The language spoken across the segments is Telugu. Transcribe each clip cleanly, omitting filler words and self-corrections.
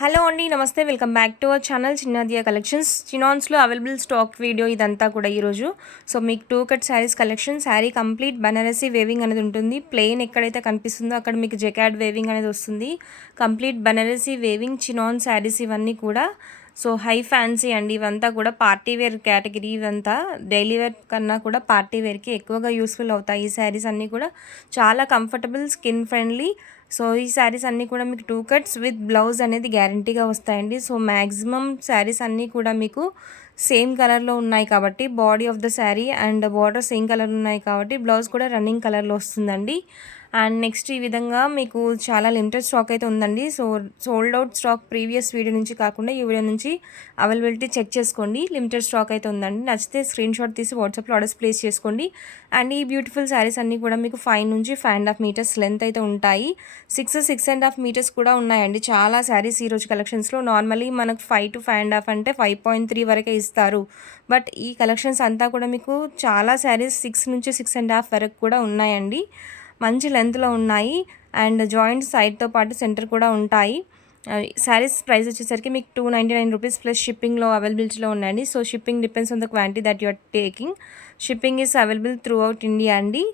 హలో అండి, నమస్తే. Welcome back to our channel Chinnadiya collections. చినాన్స్లో అవైలబుల్ స్టాక్ వీడియో ఇదంతా కూడా ఈరోజు. సో మీకు 2 cut saris collection. Sari complete Banarasi weaving అనేది ఉంటుంది. ప్లెయిన్ ఎక్కడైతే కనిపిస్తుందో అక్కడ మీకు జెకాడ్ వేవింగ్ అనేది వస్తుంది. Complete Banarasi weaving chinon saris ఇవన్నీ కూడా. సో హై ఫ్యాన్సీ అండి, ఇవంతా కూడా పార్టీ వేర్ కేటగిరీ. ఇవంతా డైలీ వేర్ కన్నా కూడా పార్టీ వేర్కి ఎక్కువగా యూస్ఫుల్ అవుతాయి. ఈ శారీస్ అన్నీ కూడా చాలా కంఫర్టబుల్, స్కిన్ ఫ్రెండ్లీ. సో ఈ శారీస్ అన్నీ కూడా మీకు 2 కట్స్ విత్ బ్లౌజ్ అనేది గ్యారంటీగా వస్తాయండి. సో మ్యాక్సిమం శారీస్ అన్నీ కూడా మీకు సేమ్ కలర్లో ఉన్నాయి కాబట్టి body of the sari and border same colour ఉన్నాయి కాబట్టి బ్లౌజ్ కూడా రన్నింగ్ కలర్లో వస్తుందండి. అండ్ నెక్స్ట్ ఈ విధంగా మీకు చాలా లిమిటెడ్ స్టాక్ అయితే ఉందండి. So sold out stock previous video నుంచి కాకుండా ఈ వీడియో నుంచి అవైలబిలిటీ చెక్ చేసుకోండి. లిమిటెడ్ స్టాక్ అయితే ఉందండి. నచ్చితే స్క్రీన్ షాట్ తీసి వాట్సాప్లో ఆర్డర్స్ ప్లేస్ చేసుకోండి. అండ్ ఈ బ్యూటిఫుల్ శారీస్ అన్నీ కూడా మీకు 5 నుంచి 5.5 మీటర్స్ లెంత్ అయితే ఉంటాయి. 6.5 మీటర్స్ కూడా ఉన్నాయండి. చాలా శారీస్ ఈరోజు కలెక్షన్స్లో నార్మలీ మనకు 5 to 5.5 అంటే 5.3 వరకే ఇస్తారు. బట్ ఈ కలెక్షన్స్ అంతా కూడా మీకు చాలా శారీస్ 6 నుంచి 6.5 వరకు కూడా ఉన్నాయండి. మంచి లెంత్లో ఉన్నాయి అండ్ జాయింట్ సైడ్తో పాటు సెంటర్ కూడా ఉంటాయి. శారీస్ ప్రైస్ వచ్చేసరికి మీకు 299 రూపీస్ ప్లస్ షిప్పింగ్లో అవైలబిలిటీలో ఉన్నాయండి. So shipping depends on the quantity that you are taking. Shipping is available throughout India అండి.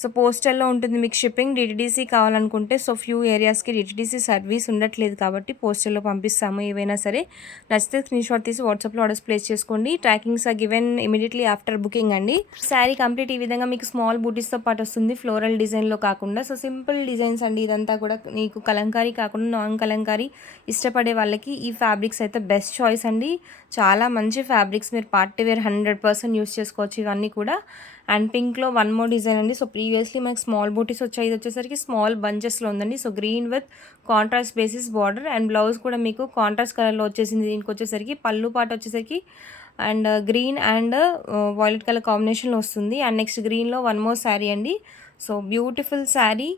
సో పోస్టల్లో ఉంటుంది మీకు షిప్పింగ్. డిటిడిసి కావాలనుకుంటే సో ఫ్యూ ఏరియాస్కి డిటిడిసి సర్వీస్ ఉండట్లేదు కాబట్టి పోస్టల్లో పంపిస్తాము. ఏవైనా సరే నచ్చితే స్క్రీన్ షాట్ తీసి వాట్సాప్లో ఆర్డర్స్ ప్లేస్ చేసుకోండి. Trackings are given immediately after booking అండి. శారీ కంప్లీట్ ఈ విధంగా మీకు స్మాల్ బూటీస్తో పాటు వస్తుంది, ఫ్లోరల్ డిజైన్లో కాకుండా. సో సింపుల్ డిజైన్స్ అండి. ఇదంతా కూడా మీకు కలంకారీ కాకుండా నాన్ కలంకారీ ఇష్టపడే వాళ్ళకి ఈ ఫ్యాబ్రిక్స్ అయితే బెస్ట్ చాయిస్ అండి. చాలా మంచి ఫ్యాబ్రిక్స్, మీరు పార్టీ వేర్ 100% యూస్ చేసుకోవచ్చు ఇవన్నీ కూడా. అండ్ పింక్లో వన్ మోర్ డిజైన్ అండి. సో ప్రీవియస్లీ మనకి స్మాల్ బూటీస్ వచ్చాయి, ఇది వచ్చేసరికి స్మాల్ బంచెస్లో ఉందండి. So green with contrast basis border and blouse కూడా మీకు కాంట్రాస్ట్ కలర్లో వచ్చేసింది. దీనికి వచ్చేసరికి పళ్ళు పాటు వచ్చేసరికి and green and violet colour కాంబినేషన్లో వస్తుంది. అండ్ నెక్స్ట్ గ్రీన్లో వన్ మోర్ శారీ అండి. So beautiful sari,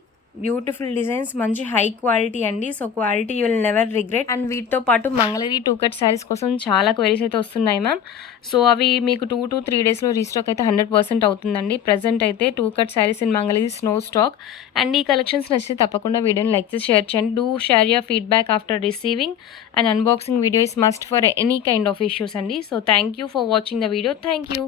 beautiful designs, మంచి హై క్వాలిటీ అండి. So quality you will never regret. And వీటితో పాటు మంగళగిరి 2 కట్ శారీస్ కోసం చాలా క్వైరీస్ అయితే వస్తున్నాయి మ్యామ్. సో అవి మీకు 2 to 3 డేస్లో రీస్టాక్ అయితే 100% అవుతుందండి. ప్రజెంట్ అయితే 2 cut saris in Mangalagiri snow stock. And ఈ కలెక్షన్స్ నచ్చితే తప్పకుండా వీడియోని లైక్ చేసి షేర్ చేయండి. Do share your feedback after receiving. And unboxing video is must for any kind of issues అండి. So thank you for watching the video. Thank you.